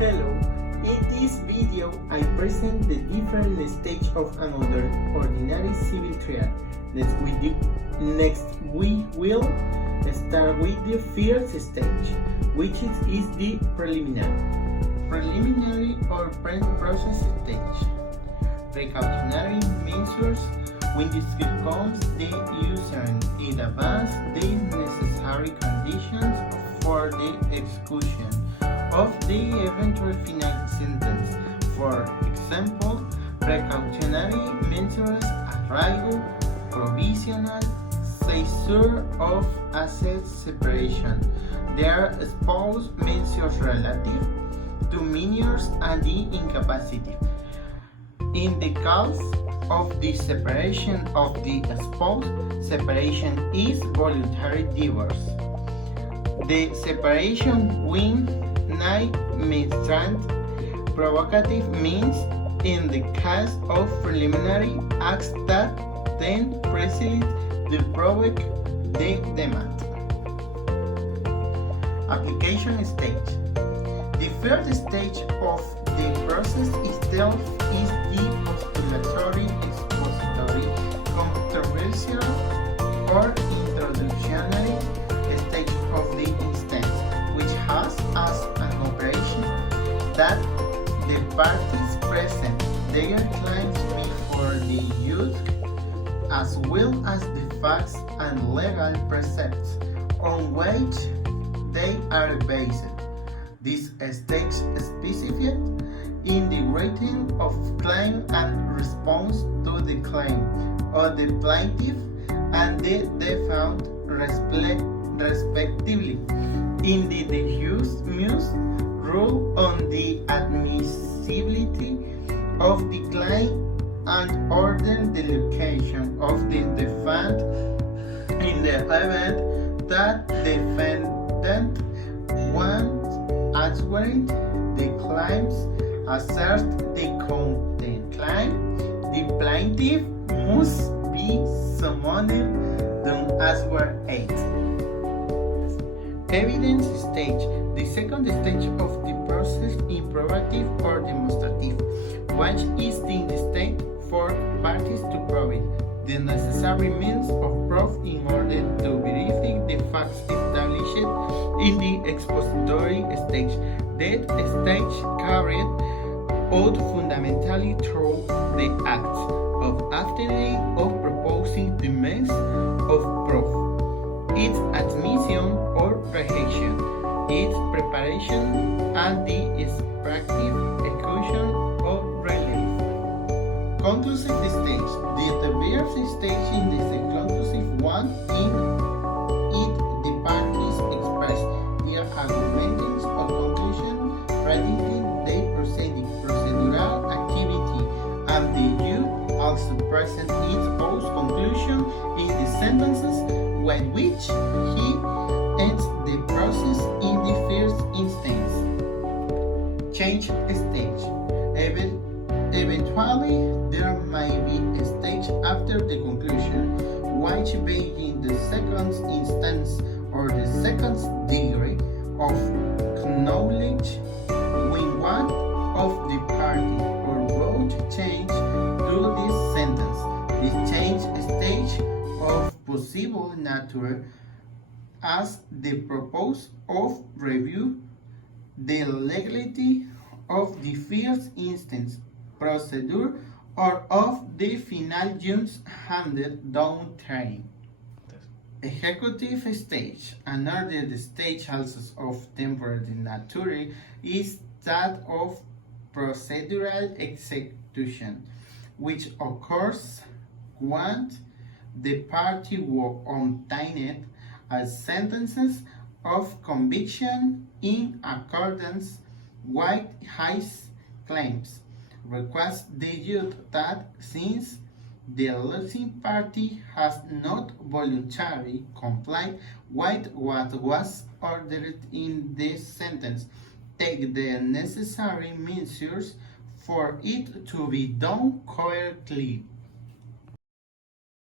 Hello, in this video I present the different stage of another ordinary civil trial. Next we will start with the first stage, which is the preliminary or pre-process stage. Precautionary measures when this becomes the user in advance the necessary conditions for the execution of the eventual final sentence. For example, precautionary measures arrival, provisional seizure of asset separation. They are spouse measures relative to minors and the incapacity. In the case of the separation of the spouse, separation is voluntary divorce. The separation when non-menstruant provocative means in the case of preliminary acts that then precede the provoke the demand. Application stage. The first stage of the process itself is the postulatory, expository, controversial, or introductionary stage of the instance, which has as an operation that the parties present their claims before the judge, as well as the facts and legal precepts on which they are based. This stage specified in the writing of claim and response to the claim of the plaintiff and the defendant respectively. In the disuse rule on the admissibility of the claim and order the location of the defendant in the event that the defendant wants answering the claims assert the counterclaim, the plaintiff must be summoned to answer it. Evidence stage. The second stage of the process is probative or demonstrative, which is the stage for parties to provide the necessary means of proof in order to verify the facts established in the expository stage. That stage carried out fundamentally through the act of afterday of proposing the means of proof, its admission or rejection, its preparation, and the respective execution of relief. Conclusive stage. The reverse stage in the conclusive one in it the parties express their arguments or conclusion relating their procedural activity, and the judge also presents its own conclusion in the sentences with which he ends the process in the first instance. Change stage. Eventually, there may be a stage after the conclusion, which being the second instance or the second degree of knowledge, when one of the party or both change to this sentence. This change stage of possible nature as the purpose of review the legality of the first instance procedure or of the final judgment handed down train. Executive stage. Another stage also of temporary nature is that of procedural execution, which occurs when the party will obtain as sentences of conviction in accordance with his claims. Request the judge that since the losing party has not voluntarily complied with what was ordered in the sentence, take the necessary measures for it to be done correctly.